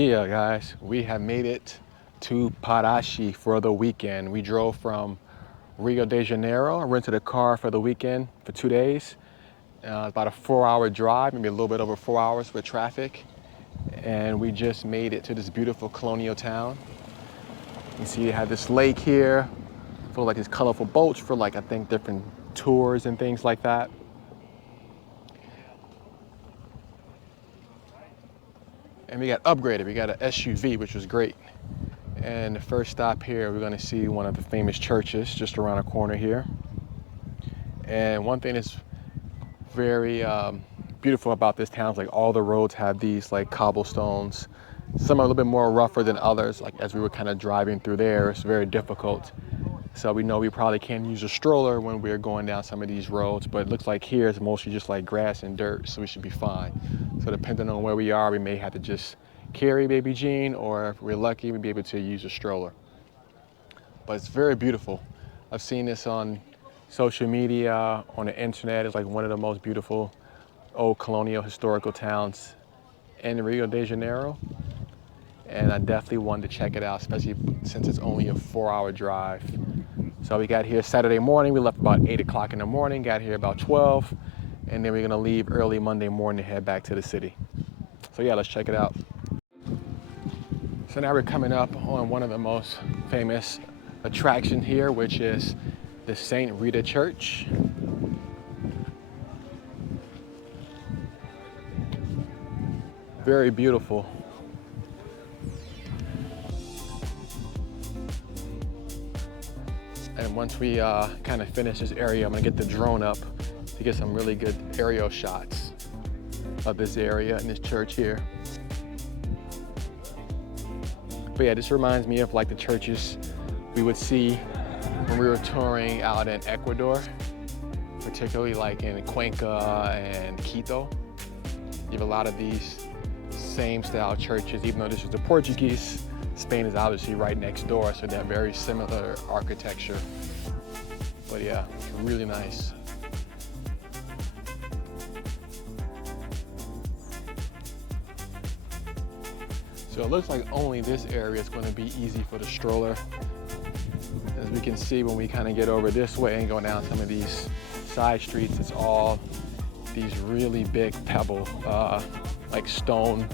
Gia, guys. We have made it to Paraty for the weekend. We drove from Rio de Janeiro. I rented a car for the weekend for 2 days. About a 4-hour drive, maybe a little bit over 4 hours with traffic. And we just made it to this beautiful colonial town. You see you have this lake here, full of like these colorful boats for like, I think, different tours and things like that. And we got upgraded. We got an SUV, which was great. And the first stop here, we're going to see one of the famous churches just around the corner here. And one thing that's very beautiful about this town is like all the roads have these like cobblestones. Some are a little bit more rougher than others. Like as we were kind of driving through there, it's very difficult. So we know we probably can't use a stroller when we're going down some of these roads, but it looks like here it's mostly just like grass and dirt, so we should be fine. So depending on where we are, we may have to just carry baby Jean, or if we're lucky, we'll be able to use a stroller. But it's very beautiful. I've seen this on social media, on the internet. It's like one of the most beautiful old colonial historical towns in Rio de Janeiro. And I definitely wanted to check it out, especially since it's only a 4-hour drive. So we got here Saturday morning. We left about 8 o'clock in the morning, got here about 12, and then we're gonna leave early Monday morning to head back to the city. So yeah, let's check it out. So now we're coming up on one of the most famous attractions here, which is the St. Rita Church. Very beautiful. And once we kind of finish this area, I'm gonna get the drone up to get some really good aerial shots of this area and this church here. But yeah, this reminds me of like the churches we would see when we were touring out in Ecuador, particularly like in Cuenca and Quito. You have a lot of these same style churches, even though this is the Portuguese. Spain is obviously right next door, so they have very similar architecture. But yeah, really nice. So it looks like only this area is going to be easy for the stroller. As we can see when we kind of get over this way and go down some of these side streets, it's all these really big pebble, like stone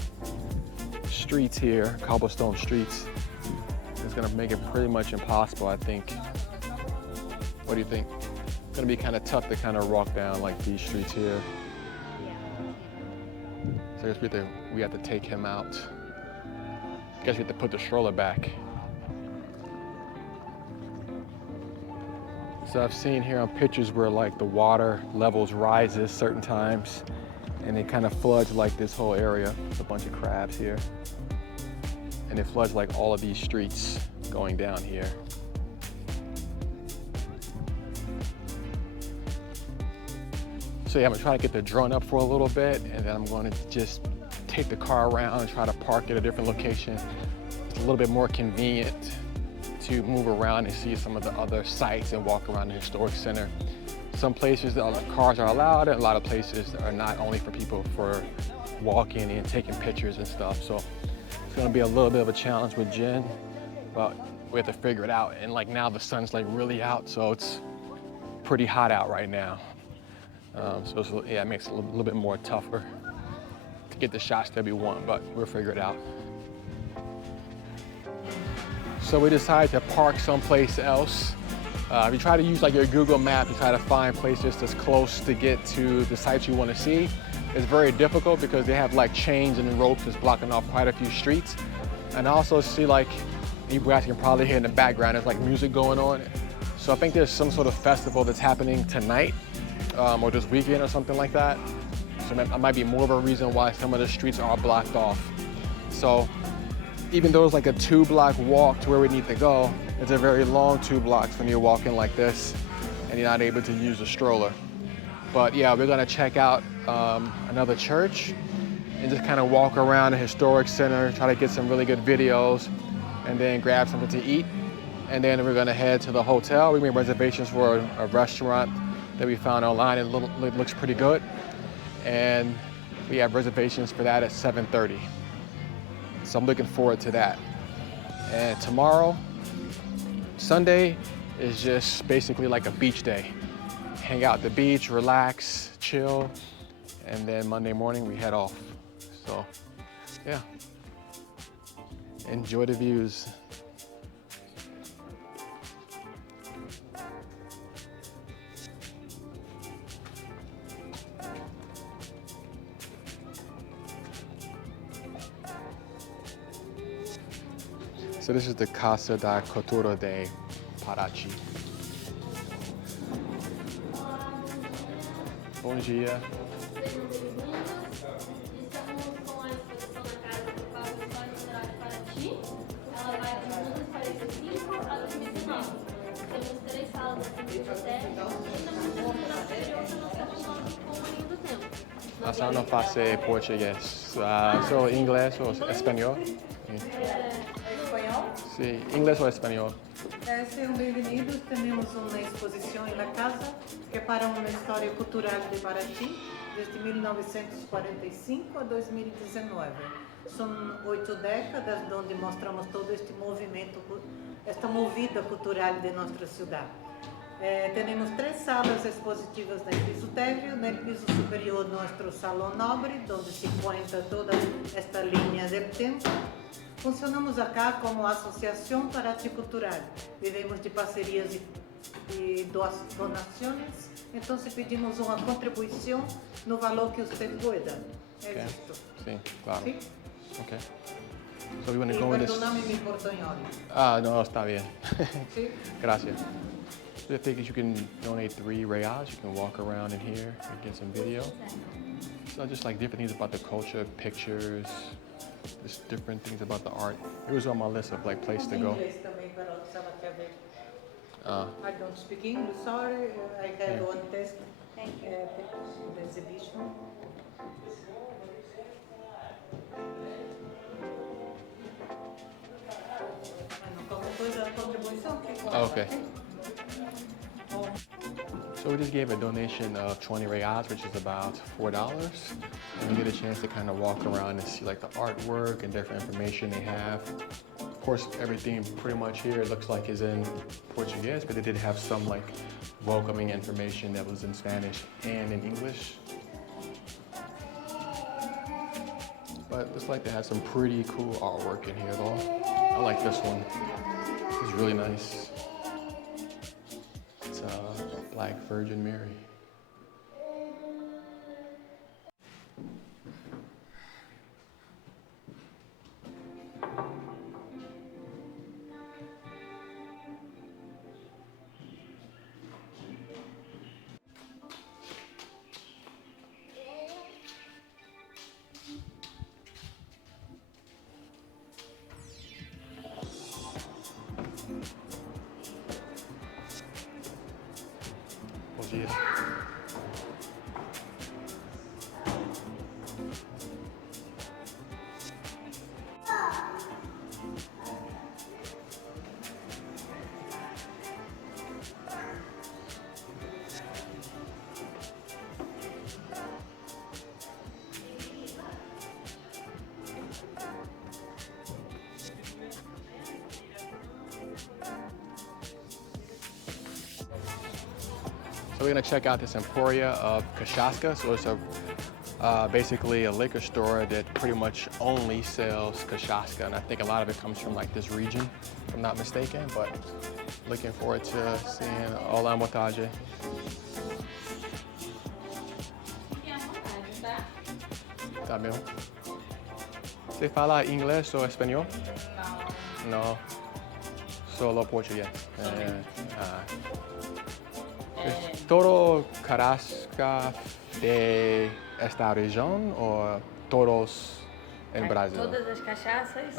streets here, cobblestone streets. It's gonna make it pretty much impossible, I think. What do you think? It's gonna be kind of tough to kind of walk down like these streets here. So I guess we have to take him out. I guess we have to put the stroller back. So I've seen here on pictures where like the water levels rises certain times and it kind of floods like this whole area. There's a bunch of crabs here. And it floods like all of these streets going down here. So yeah, I'm gonna try to get the drone up for a little bit, and then I'm going to just take the car around and try to park at a different location. It's a little bit more convenient to move around and see some of the other sites and walk around the historic center. Some places the cars are allowed, and a lot of places are not, only for people for walking and taking pictures and stuff. So it's gonna be a little bit of a challenge with Jen, but we have to figure it out. And like now the sun's like really out, so it's pretty hot out right now. So it's, yeah, it makes it a little bit more tougher to get the shots that we want, but we'll figure it out. So we decided to park someplace else. We try to use like your Google map to try to find places that's close to get to the sites you want to see. It's very difficult because they have like chains and ropes that's blocking off quite a few streets. And I also see, like, you guys can probably hear in the background, there's like music going on. So I think there's some sort of festival that's happening tonight or this weekend or something like that. So that might be more of a reason why some of the streets are blocked off. So even though it's like a 2-block walk to where we need to go, it's a very long 2 blocks when you're walking like this and you're not able to use a stroller. But yeah, we're gonna check out another church and just kind of walk around the historic center, try to get some really good videos, and then grab something to eat. And then we're gonna head to the hotel. We made reservations for a restaurant that we found online. It looks pretty good. And we have reservations for that at 7:30. So I'm looking forward to that. And tomorrow, Sunday, is just basically like a beach day. Hang out at the beach, relax, chill, and then Monday morning we head off. So, yeah. Enjoy the views. So this is the Casa da Cultura de Paraty. Bom dia. A senhora não faz português, só inglês ou espanhol? Espanhol? Sim, inglês ou espanhol? Sejam bem-vindos. Temos uma exposição na casa que é para uma história cultural de Paraty, desde 1945 a 2019. São 8 décadas onde mostramos todo este movimento, esta movida cultural de nossa cidade. Temos 3 salas expositivas no piso térreo. No piso superior, nosso salão nobre, onde se encontra toda esta linha do tempo. Funcionamos acá como Associação Paraty Cultural. Vivemos de parcerias e donações. Então, pedimos uma contribuição no valor que você pueda. É isso. Sim, claro. Sim? Ok. So we want to go in this. Perdóname mi portuñol. Ah, no, está bien. Sí. Gracias. The thing is, you can donate 3 reais. You can walk around in here and get some video. So just like different things about the culture, pictures, just different things about the art. It was on my list of like place to go. Inglês também, Carol, se ela quer ver. I don't speak English, sorry. I have one test. The exhibition. Qualquer coisa, a contribuição que Okay. So we just gave a donation of 20 reais, which is about $4. And we get a chance to kind of walk around and see like the artwork and different information they have. Of course, everything pretty much here looks like is in Portuguese, but they did have some like welcoming information that was in Spanish and in English. But looks like they had some pretty cool artwork in here though. I like this one. It's really nice. It's a Black Virgin Mary. Bom dia. So we're gonna check out this Emporia of Cachaça. So it's basically a liquor store that pretty much only sells cachaça, and I think a lot of it comes from like this region, if I'm not mistaken. But looking forward to seeing Olá boa tarde. Tá bem. Você fala inglês ou espanhol? Não. Não. Solo português. ¿Todo Carrasca de esta región o todos en Brasil? Todas as cachaças.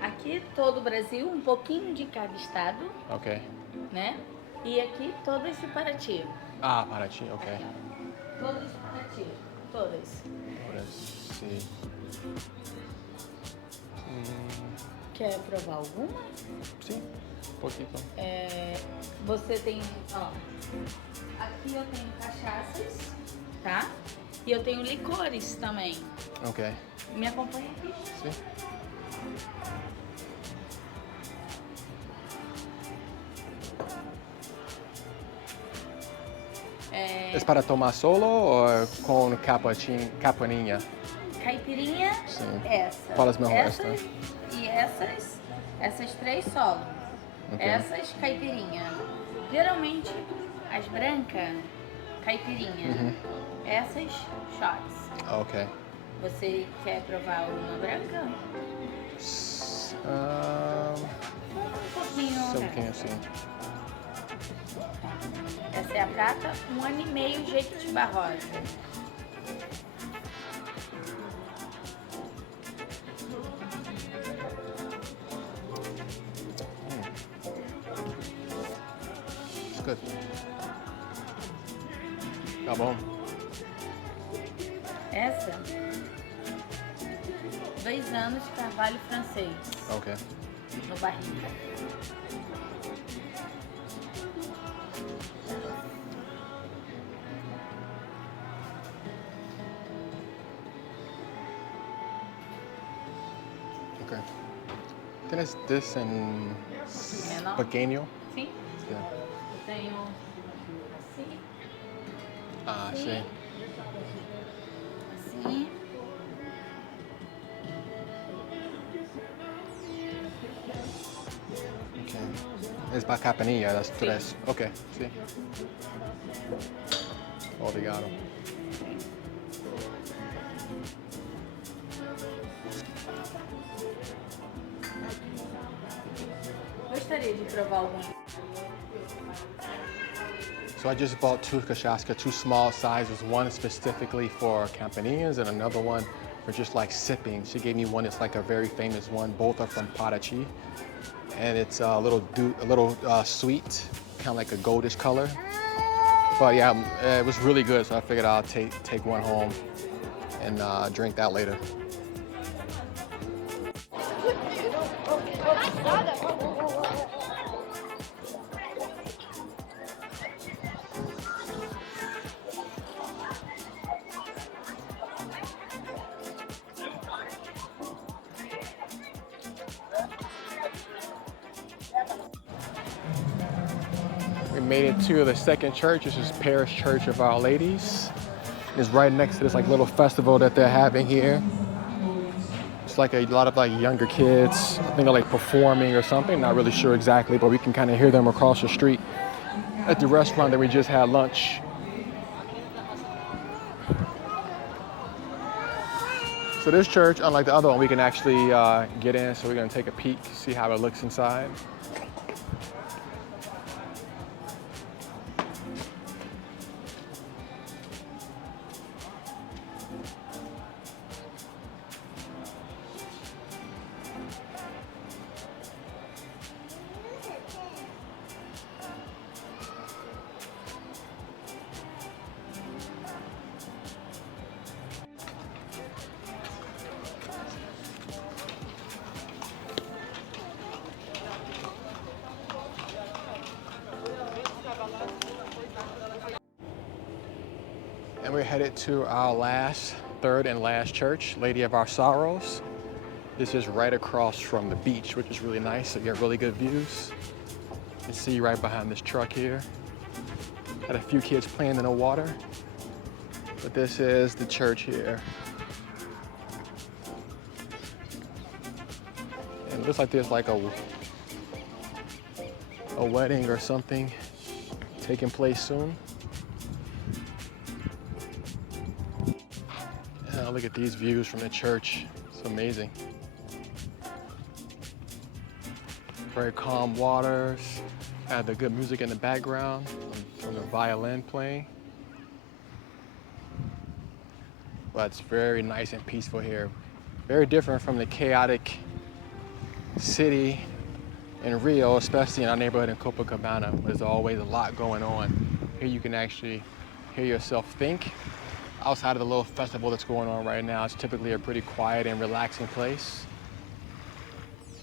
Aqui todo o Brasil, um pouquinho de cada estado. Ok. Né? E aqui todo esse Paraty. Ah, Paraty, ok. Todos esse Paraty. Todas. Sim. Quer provar alguma? Sim, um pouquinho. Você tem, ó, aqui eu tenho cachaças, tá? E eu tenho licores também. Ok. Me acompanha aqui. Sim. Es para tomar solo ou com capaninha? Caipirinha, Sim. essa. Qual as melhores, essas e essas três solo. Ok. Essas caipirinha. Geralmente as brancas, caipirinha. Essas shots. Ok. Você quer provar uma branca? Um pouquinho. Só um pouquinho assim. Essa é a prata, 1 ano e meio Jequitibá rosa. It's good. Tá bom. Essa, 2 anos de carvalho francês. Ok. No barriga. Ok. Tienes this en Menor? pequeño? Sim. Yeah. Eu tenho assim, Ah, Sim. sí. assim. Ok. Es para capanilla, las tres. Ok, sí. Obrigado. Gostaria de provar algum. So I just bought 2 cachaça, 2 small sizes, one specifically for campanillas and another one for just like sipping. She gave me one that's like a very famous one. Both are from Paraty. And it's a little sweet, kind of like a goldish color. But yeah, it was really good, so I figured I'll take one home and drink that later. We made it to the second church. This is Parish Church of Our Ladies. It's right next to this like little festival that they're having here. It's like a lot of like younger kids. I think they're like performing or something. Not really sure exactly, but we can kind of hear them across the street at the restaurant that we just had lunch. So this church, unlike the other one, we can actually get in. So we're gonna take a peek, see how it looks inside. And we're headed to our third and last church, Lady of Our Sorrows. This is right across from the beach, which is really nice, so you have really good views. You can see right behind this truck here. Had a few kids playing in the water, but this is the church here. And it looks like there's like a wedding or something taking place soon. Look at these views from the church. It's amazing. Very calm waters. Had the good music in the background from the violin playing. But it's very nice and peaceful here. Very different from the chaotic city in Rio, especially in our neighborhood in Copacabana. There's always a lot going on. Here you can actually hear yourself think. Outside of the little festival that's going on right now, it's typically a pretty quiet and relaxing place.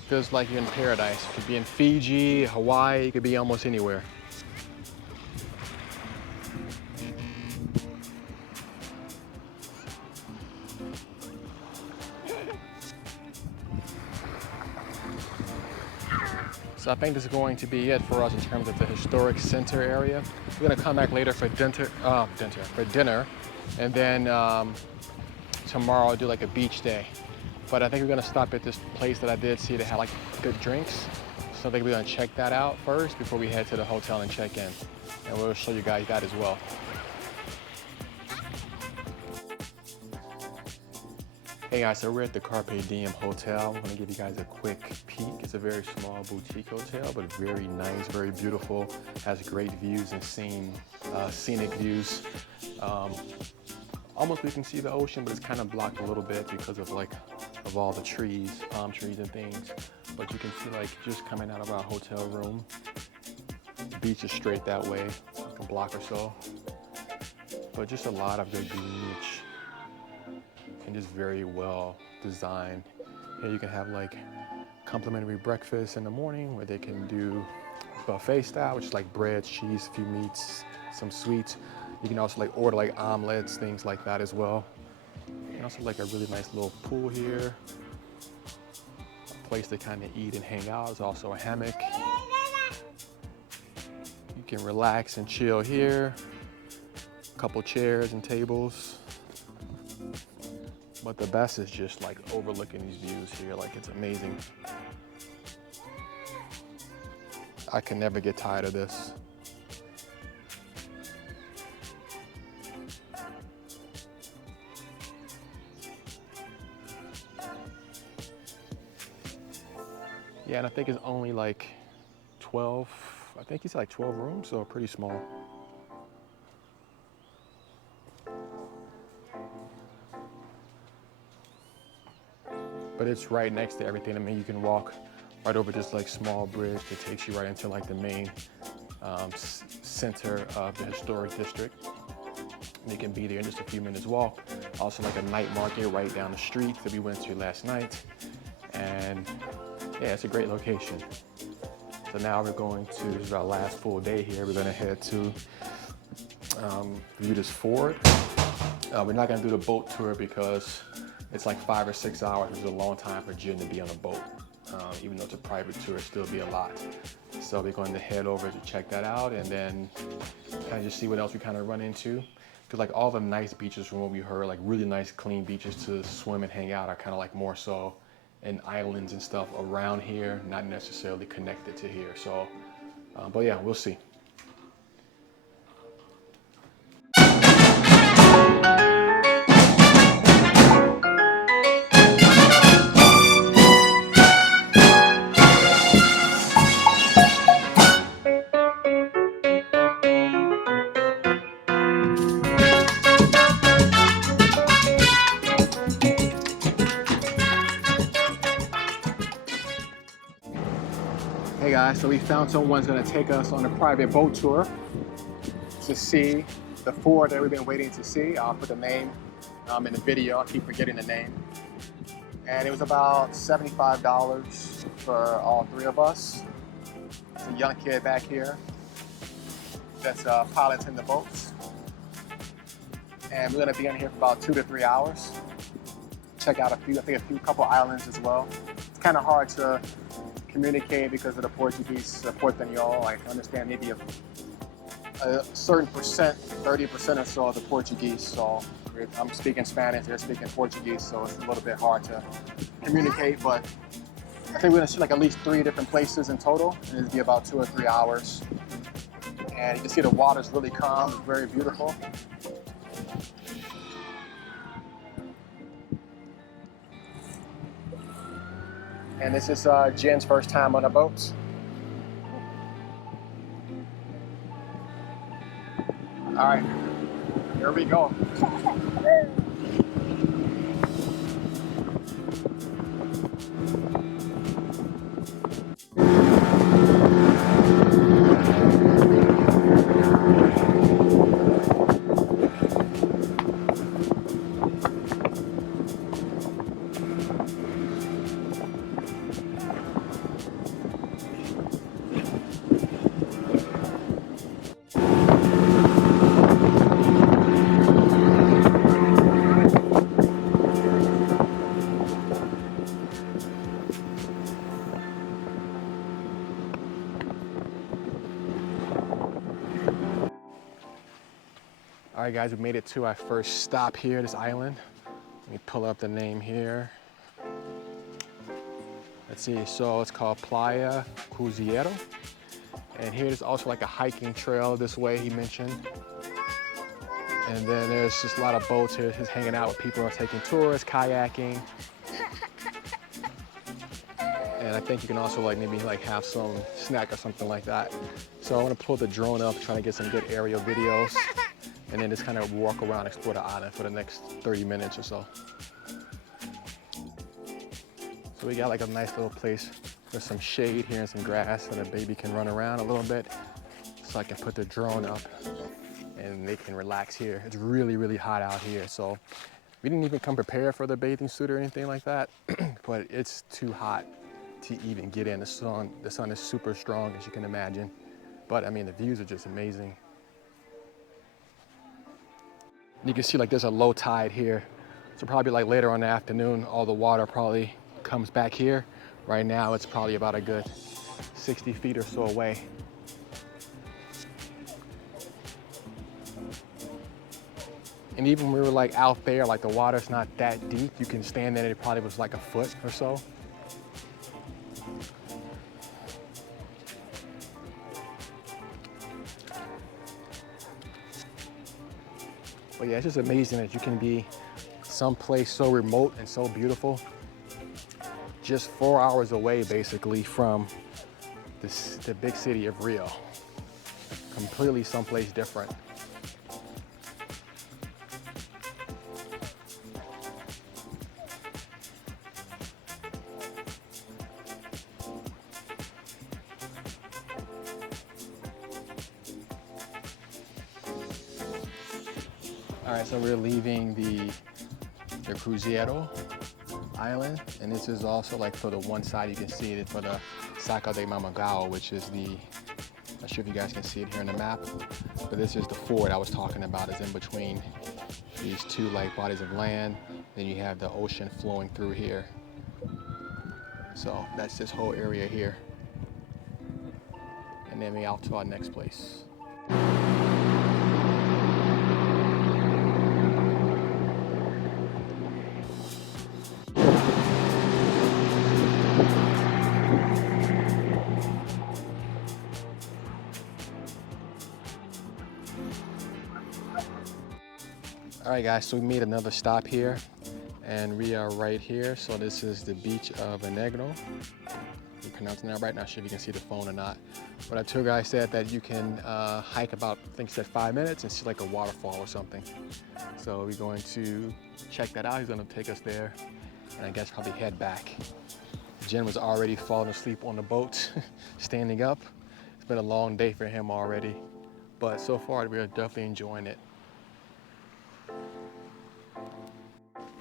Feels like you're in paradise. You could be in Fiji, Hawaii, you could be almost anywhere. So I think this is going to be it for us in terms of the historic center area. We're gonna come back later for dinner, and then tomorrow I'll do like a beach day. But I think we're gonna stop at this place that I did see that had like good drinks. So I think we're gonna check that out first before we head to the hotel and check in. And we'll show you guys that as well. Hey guys, so we're at the Carpe Diem Hotel. I'm gonna give you guys a quick peek. It's a very small boutique hotel, but very nice, very beautiful. Has great views and scenic views. Almost we can see the ocean, but it's kind of blocked a little bit because of all the trees, palm trees and things. But you can see like just coming out of our hotel room, the beach is straight that way, like a block or so. But just a lot of good beach. And just very well designed. Here you can have like complimentary breakfast in the morning where they can do buffet style, which is like bread, cheese, a few meats, some sweets. You can also like order like omelets, things like that as well. And also like a really nice little pool here. A place to kind of eat and hang out. There's also a hammock. You can relax and chill here. A couple chairs and tables. But the best is just like overlooking these views here, like it's amazing. I can never get tired of this. Yeah, and I think it's only like 12, I think he said like 12 rooms, so pretty small. But it's right next to everything. I mean, you can walk right over this like small bridge that takes you right into like the main center of the historic district. And you can be there in just a few minutes walk. Also like a night market right down the street that we went to last night. And yeah, it's a great location. So now we're going to, this is our last full day here. We're gonna head to view this fort. We're not gonna do the boat tour because it's like 5 or 6 hours, which is a long time for Jen to be on a boat. Even though it's a private tour, it'll still be a lot. So we're going to head over to check that out and then kind of just see what else we kind of run into. Because like all the nice beaches from what we heard, like really nice clean beaches to swim and hang out are kind of like more so in islands and stuff around here, not necessarily connected to here. So, but yeah, we'll see. Hey guys, so we found someone's gonna take us on a private boat tour to see the fort that we've been waiting to see. I'll put the name in the video. I keep forgetting the name. And it was about $75 for all three of us. There's a young kid back here that's piloting the boats. And we're gonna be in here for about 2 to 3 hours. Check out a couple islands as well. It's kind of hard to communicate because of the Portuguese Portuñol. I understand maybe a certain percent, 30% or so of the Portuguese. So I'm speaking Spanish, they're speaking Portuguese, so it's a little bit hard to communicate. But I think we're gonna see like at least 3 different places in total, and it'll be about 2 or 3 hours. And you can see the water's really calm, it's very beautiful. And this is Jen's first time on a boat. All right, here we go. All right, guys, we made it to our first stop here, this island. Let me pull up the name here. Let's see, so it's called Playa Cruzeiro. And here's also like a hiking trail this way, he mentioned. And then there's just a lot of boats here, just hanging out with people who are taking tours, kayaking. And I think you can also like maybe like have some snack or something like that. So I'm gonna pull the drone up, trying to get some good aerial videos, and then just kind of walk around, explore the island for the next 30 minutes or so. So we got like a nice little place with some shade here and some grass, so the baby can run around a little bit. So I can put the drone up and they can relax here. It's really, really hot out here. So we didn't even come prepared for the bathing suit or anything like that, but it's too hot to even get in. The sun is super strong, as you can imagine. But I mean, the views are just amazing. You can see like there's a low tide here. So probably like later on in the afternoon, all the water probably comes back here. Right now, it's probably about a good 60 feet or so away. And even when we were like out there, like the water's not that deep. You can stand in it, it probably was like a foot or so. But yeah, it's just amazing that you can be someplace so remote and so beautiful, just 4 hours away basically from the big city of Rio. Completely someplace different. All right, so we're leaving the Cruzeiro island, and this is also like for the one side you can see it for the Saca de Mamagao, which is the, not sure if you guys can see it here on the map, but this is the fort I was talking about. Is in between these two like bodies of land. Then you have the ocean flowing through here. So that's this whole area here. And then we're out to our next place. All right, guys, so we made another stop here, and we are right here. So this is the beach of Negro. I'm pronouncing that right. Not sure if you can see the phone or not. But our tour guide said that you can hike about, I think he said 5 minutes and see like a waterfall or something. So we're going to check that out. He's gonna take us there, and I guess probably head back. Jen was already falling asleep on the boat, standing up. It's been a long day for him already, but so far we're definitely enjoying it.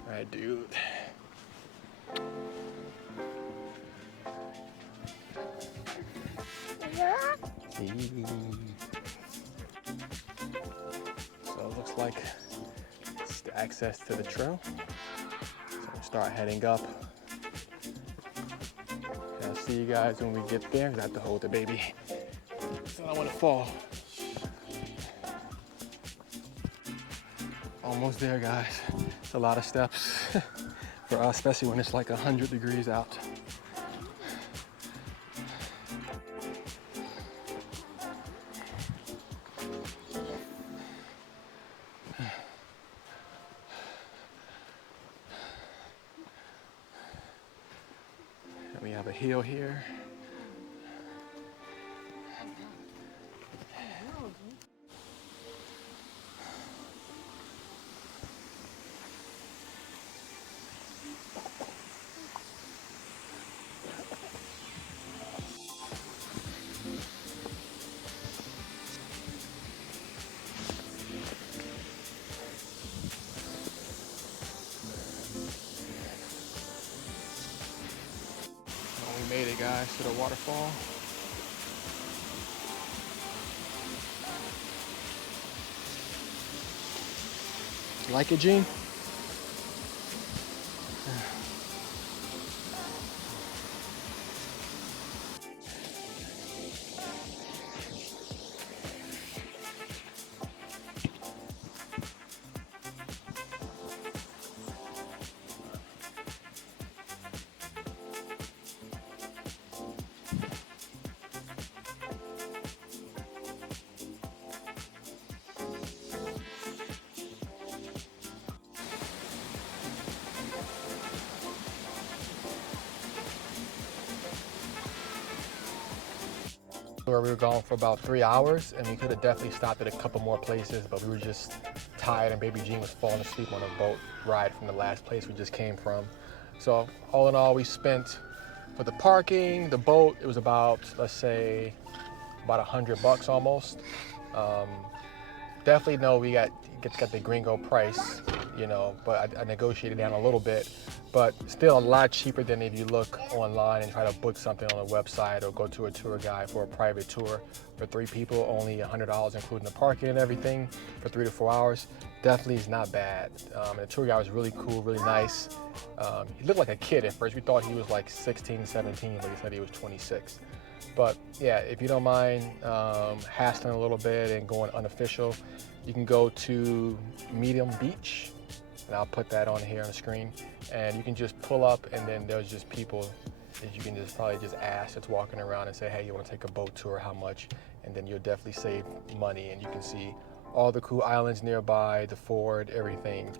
All right, dude. So it looks like it's the access to the trail. So we'll start heading up. I'll see you guys when we get there. I have to hold the baby, so I don't want to fall. Almost there, guys. It's a lot of steps for us, especially when it's like 100 degrees out. And we have a hill here. We made it, guys, to the waterfall. You like it, Gene? where we were gone for about 3 hours, and we could have definitely stopped at a couple more places, but we were just tired, and baby Jean was falling asleep on a boat ride from the last place we just came from. So all in all, we spent, for the parking, the boat, it was about, let's say, about $100 almost. Definitely know we got the gringo price, you know, but I negotiated down a little bit, but still a lot cheaper than if you look online and try to book something on a website or go to a tour guide for a private tour for 3 people, only $100 including the parking and everything for 3 to 4 hours. Definitely is not bad. And the tour guide was really cool, really nice. He looked like a kid at first. We thought he was like 16, 17, but he said he was 26. But yeah, if you don't mind hassling a little bit and going unofficial, you can go to Medium Beach, and I'll put that on here on the screen, and you can just pull up, and then there's just people that you can just probably just ask that's walking around and say, hey, you want to take a boat tour, how much? And then you'll definitely save money, and you can see all the cool islands nearby, the fort, everything.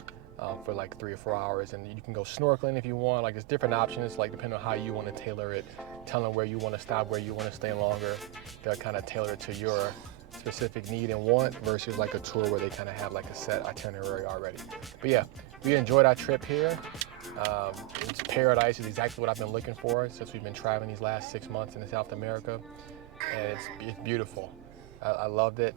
For like 3 or 4 hours, and you can go snorkeling if you want. Like, there's different options, like depending on how you want to tailor it. Tell them where you want to stop, where you want to stay longer. They'll kind of tailor it to your specific need and want, versus like a tour where they kind of have like a set itinerary already. But yeah, we enjoyed our trip here. It's paradise. Is exactly what I've been looking for since we've been traveling these last 6 months in South America, and it's beautiful. I loved it.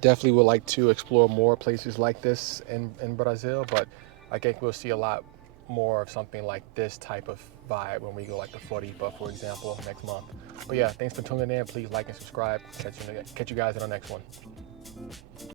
Definitely would like to explore more places like this in Brazil, but I think we'll see a lot more of something like this type of vibe when we go like to Floripa, for example, next month. But yeah, thanks for tuning in. Please like and subscribe. Catch you guys in the next one.